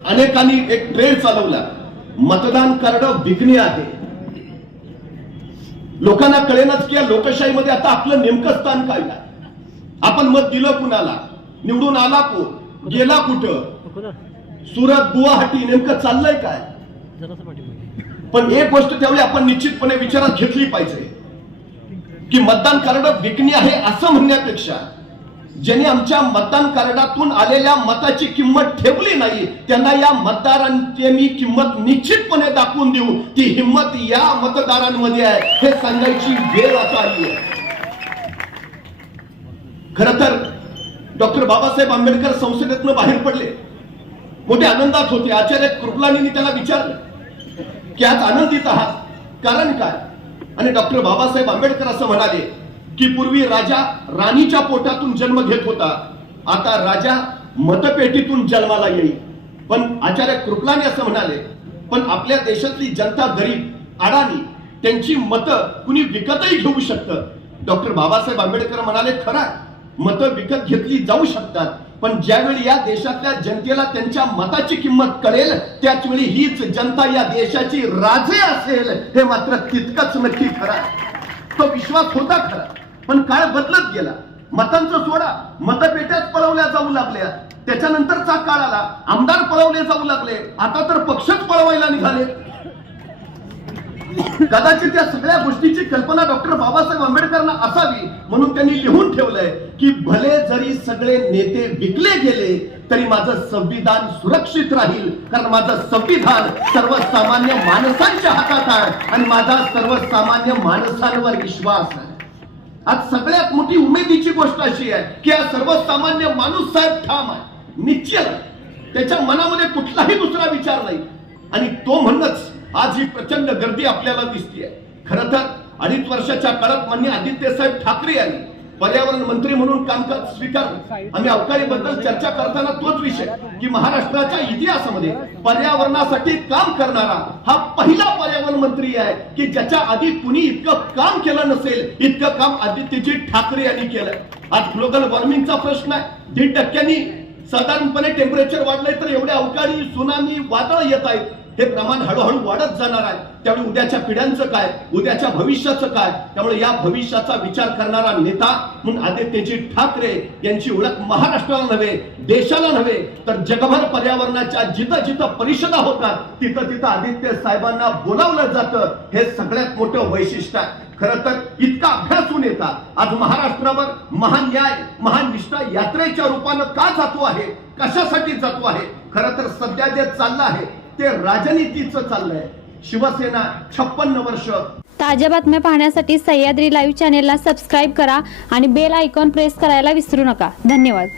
अनेकांनी एक ट्रेड चालवला. मतदान कार्ड विघ्नी आहे. लोकांना कळेनच की या लोकशाहीमध्ये आता आपलं नेमकं स्थान काय आपण मत दिलं कुणाला? निवडून आला कोण? गेला कुठं? सुरत गुवाहाटी नेमकं चाललंय काय? पण एक गोष्ट त्यावेळी आपण निश्चितपणे विचारात घेतली पाहिजे की मतदान कार्ड विकणे आहे असं म्हणण्यापेक्षा ज्यांनी आमच्या मतदान कार्डातून आलेल्या मताची किंमत ठेवली नाही त्यांना या मतदारांची मी किंमत निश्चितपणे दाखवून देऊ. ती हिंमत या मतदारांमध्ये आहे हे सांगायची वेळ आता आली आहे. खर तर डॉक्टर बाबासाहेब आंबेडकर संसदेतनं बाहेर पडले. मोठे आनंदात होते. आचार्य कृपलानींनी त्याला विचारलं की आज आनंदित आहात. कारण काय? आणि डॉक्टर बाबासाहेब आंबेडकर असं म्हणाले की पूर्वी राजा राणीच्या पोटातून जन्म घेत होता. आता राजा मतपेटीतून जन्माला येईल. पण आचार्य कृपलाने असं म्हणाले पण आपल्या देशातली जनता गरीब अडाणी त्यांची मतं कुणी विकतही घेऊ शकतं. डॉक्टर बाबासाहेब आंबेडकर म्हणाले खरा मतं विकत घेतली जाऊ शकतात पण ज्यावेळी या देशातल्या जनतेला त्यांच्या मताची किंमत कळेल त्याच वेळी हीच जनता या देशाची राजे असेल हे मात्र तितकंच नक्की खरा तो विश्वास होता खरा. पण काळ बदलत गेला. मतांचं सोडा. मतपेट्याच पळवल्या जाऊ लागल्या. त्याच्यानंतरचा काळ आला. आमदार पळवले जाऊ लागले. आता तर पक्षच पळवायला निघाले. कदाचित त्या सगळ्या गोष्टीची कल्पना डॉक्टर बाबासाहेब आंबेडकरांना असावी म्हणून त्यांनी लिहून ठेवलंय की भले जरी सगळे नेते विकले गेले तरी माझं संविधान सुरक्षित राहील. कारण माझं संविधान सर्वसामान्य माणसांच्या हातात आहे आणि माझा सर्वसामान्य माणसांवर विश्वास आहे. आज सगळ्यात मोठी उमेदीची गोष्ट अशी आहे की हा सर्वसामान्य माणूस साहेब ठाम आहे. निश्चल त्याच्या मनामध्ये कुठलाही दुसरा विचार नाही. आणि तो म्हणूनच आज ही प्रचंड गर्दी आपल्याला दिसतीये. खर तर अडीच वर्षाच्या काळात मान्य आदित्य साहेब ठाकरे यांनी पर्यावरण मंत्री म्हणून कामकाज स्वीकार. आम्ही अवकाळी बद्दल चर्चा करताना तोच विषय की महाराष्ट्राच्या इतिहासामध्ये पर्यावरणासाठी काम करणारा हा पहिला पर्यावरण मंत्री आहे की ज्याच्या आधी कुणी इतकं काम केलं नसेल इतकं काम आदित्यजी ठाकरे यांनी केलंय आज ग्लोबल वॉर्मिंगचा प्रश्न आहे. दीड टक्क्यांनी साधारणपणे टेम्परेचर वाढलंय तर एवढ्या अवकाळी सुनामी वादळ येत आहेत. हे प्रमाण हळूहळू वाढत जाणार आहे. त्यामुळे उद्याच्या पिढ्यांचं काय? उद्याच्या भविष्याचं काय? त्यामुळे या भविष्याचा विचार करणारा नेता म्हणून आदित्यजी ठाकरे यांची ओळख महाराष्ट्राला नव्हे देशाला नव्हे तर जगभर पर्यावरणाच्या जिथं जिथं परिषदा होतात तिथं तिथं आदित्य साहेबांना बोलावलं जातं. हे सगळ्यात मोठं वैशिष्ट्य आहे. खरं तर इतका अभ्यास होऊन येतात. आज महाराष्ट्रावर महान न्याय महान निष्ठा यात्रेच्या रूपानं का जातो आहे? कशासाठी जातो आहे? खरं तर सध्या जे चाललं आहे ते राजनीतीचं चाललंय. शिवसेना छप्पन्न वर्ष. ताज्या बातम्या पाहण्यासाठी सह्याद्री लाईव्ह चॅनेलला सबस्क्राईब करा आणि बेल आयकॉन प्रेस करायला विसरू नका. धन्यवाद.